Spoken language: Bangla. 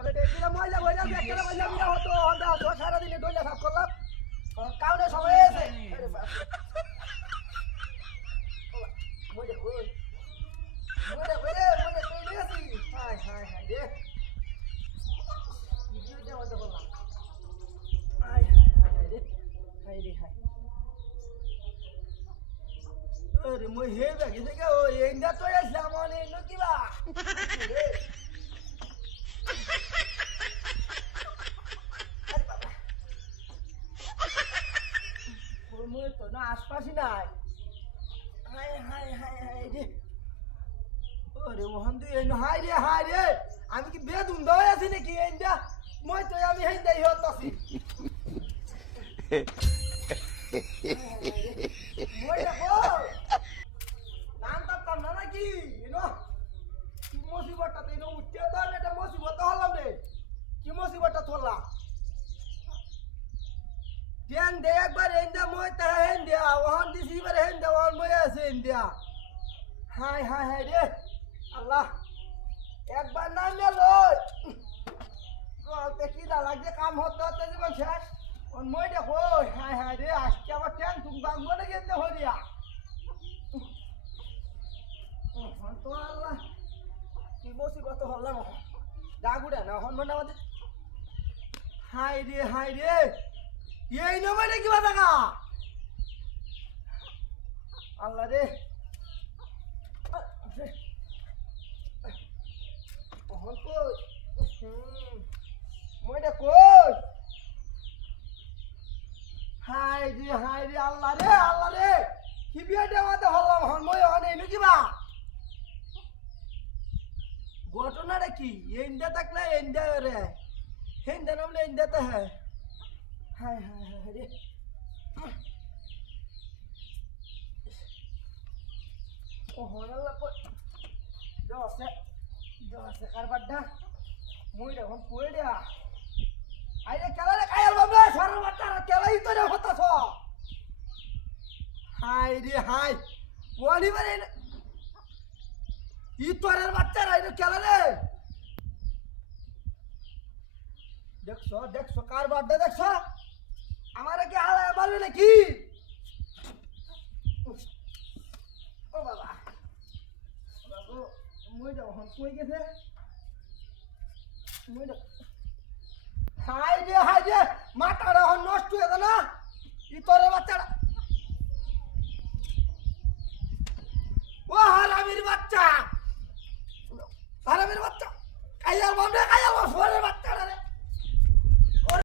ময়লা বইলা একটা ময়লা বিরা হতো আমরা সারা দিনে ডইলা সাফ করলাম কাউনে সময় আছে মরে ওই মরে ওরে মরে কই দিয়েছি হায় হায় হায় রে ভিডিও দেওয়া দেব না হায় হায় হায় রে হায় রে হায় আরে মই হে বাকি থেকে ও এন্ডা তো আসলাম অনেক নকিবা রে মই তো না আশপাশই নাই হায় হায় হায় হায় রে ওরে মোহন তুই এই হায় রে আমি কি বেদুন দই আছি নাকি এইটা মই তো আমি হেই দেই হতাছি মই দেখো নাম তাম না নাকি এনো কি মুসিবতটা তো এনো উঠতে দাও এটা মুসিবত হলাম রে কি মুসিবতটা তোলা ধ্যান দে একবার এন্ডা মই তা হেন্ডা ওহন দিছি বার হেন্ডা ওহন মই আছে এন্ডা হায় হায় হায় রে আল্লাহ একবার নাম লই কলতে কি দা লাগে কাম হতে হতে জীবন শেষ ওন মই দেখো হায় হায় রে আজকে আবার ট্যান তুমি বাংবো না গেতে হরিয়া ওহন তো আল্লাহ কি মুসিবত হলাম ডাগুড়া না ওহন মনে আমাদের হায় রে এই নমাইলে কি বাদাগা আল্লাহ রে ওহন কই মইটা কই হায় রে আল্লাহ রে কি বিয়াটা মাতে হলাম হন মই হন এই কিবা ঘটনাটা কি এন্ডা থাকলে এন্ডা রে হেন্ডা নামলে এন্ডাতে হ্যাঁ হায় হায় হায় রে ওহন আল্লাহ কই দশে কারবারটা মই এখন কই দেয়া আইরে কেলারে কায়াল বাবা সরল বাচ্চারা কেলাই তো রে হতাছ হায় রে হায় ওয়ালি বারে ই তোরের বাচ্চারা আইরে কেলারে দেখছো কারবারটা দেখছো আমারে কি হালায় বলবে নাকি ও বাবা মই যখন কই গেছে মই হায় রে মাথাটা এখন নষ্ট হয়ে গেল না তোর বাচ্চারা ও হারামির বাচ্চা কাইয়ার বাপ